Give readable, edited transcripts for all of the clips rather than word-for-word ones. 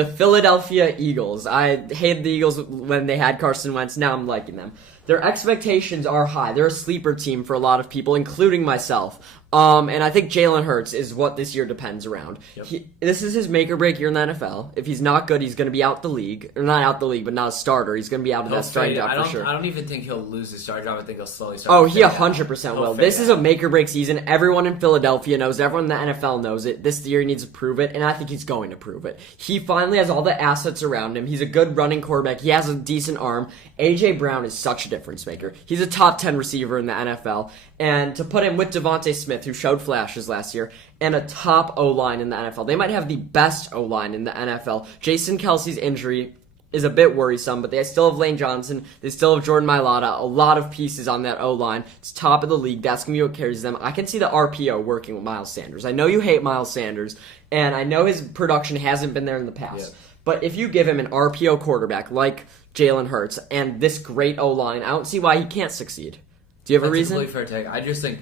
the Philadelphia Eagles. I hated the Eagles when they had Carson Wentz. Now I'm liking them. Their expectations are high. They're a sleeper team for a lot of people, including myself. And I think Jalen Hurts is what this year depends around. Yep. This is his make or break year in the NFL. If he's not good, he's going to be out the league. Or not out the league, but not a starter. He's going to be out of that starting job for sure. I don't even think he'll lose his starting job. I think he'll slowly start. Oh, he 100% will. This is a make or break season. Everyone in Philadelphia knows. Everyone in the NFL knows it. This year he needs to prove it, and I think he's going to prove it. He finally has all the assets around him. He's a good running quarterback. He has a decent arm. A.J. Brown is such a difference maker. He's a top 10 receiver in the NFL. And to put him with Devontae Smith, who showed flashes last year, and a top O-line in the NFL. They might have the best O-line in the NFL. Jason Kelsey's injury is a bit worrisome, but they still have Lane Johnson. They still have Jordan Mailata. A lot of pieces on that O-line. It's top of the league. That's going to be what carries them. I can see the RPO working with Miles Sanders. I know you hate Miles Sanders, and I know his production hasn't been there in the past. Yeah. But if you give him an RPO quarterback like Jalen Hurts and this great O-line, I don't see why he can't succeed. Do you have a reason? That's a completely fair take. I just think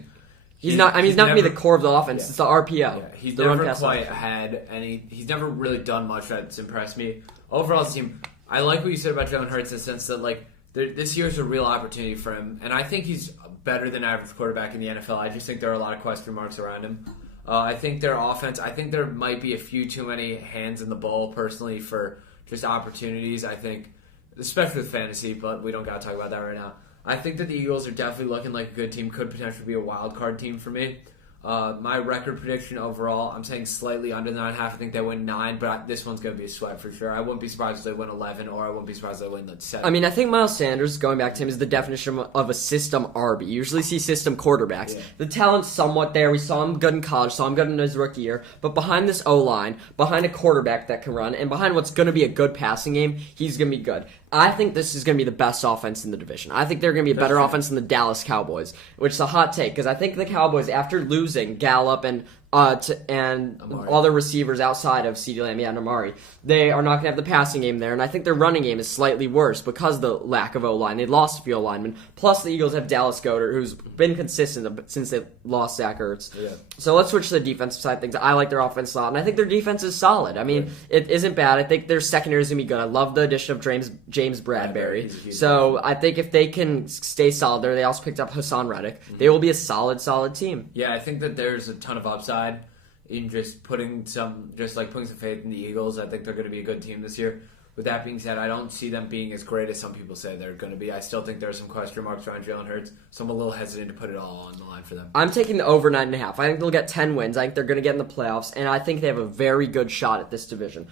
he's not going to be the core of the offense. Yeah. It's the RPO. Yeah. He's never quite had any. He's never really done much that's impressed me. Overall, as a team, I like what you said about Jalen Hurts in the sense that this year's a real opportunity for him, and I think he's better than average quarterback in the NFL. I just think there are a lot of question marks around him. I think their offense. I think there might be a few too many hands in the ball personally for just opportunities. I think, especially with fantasy, but we don't got to talk about that right now. I think that the Eagles are definitely looking like a good team. Could potentially be a wild card team for me. My record prediction overall, I'm saying slightly under 9.5. I think they win 9, but this one's going to be a sweat for sure. I wouldn't be surprised if they win 11, or I wouldn't be surprised if they win 7. I mean, I think Miles Sanders, going back to him, is the definition of a system RB. You usually see system quarterbacks. Yeah. The talent's somewhat there. We saw him good in college, saw him good in his rookie year. But behind this O-line, behind a quarterback that can run, and behind what's going to be a good passing game, he's going to be good. I think this is going to be the best offense in the division. I think they're going to be a better offense than the Dallas Cowboys, which is a hot take because I think the Cowboys, after losing Gallup and all their receivers outside of CeeDee Lamb and Amari, they are not going to have the passing game there, and I think their running game is slightly worse because of the lack of O-line. They lost a few O-linemen. Plus, the Eagles have Dallas Goedert, who's been consistent since they lost Zach Ertz. Yeah. So let's switch to the defensive side of things. I like their offense a lot, and I think their defense is solid. I mean, it isn't bad. I think their secondary is going to be good. I love the addition of James Bradbury. So I think if they can stay solid there, they also picked up Hassan Reddick. Mm-hmm. They will be a solid team. Yeah, I think that there's a ton of upside in just putting some faith in the Eagles. I think they're going to be a good team this year. With that being said, I don't see them being as great as some people say they're going to be. I still think there are some question marks around Jalen Hurts, so I'm a little hesitant to put it all on the line for them. I'm taking the over 9.5. I think they'll get 10 wins. I think they're going to get in the playoffs, and I think they have a very good shot at this division.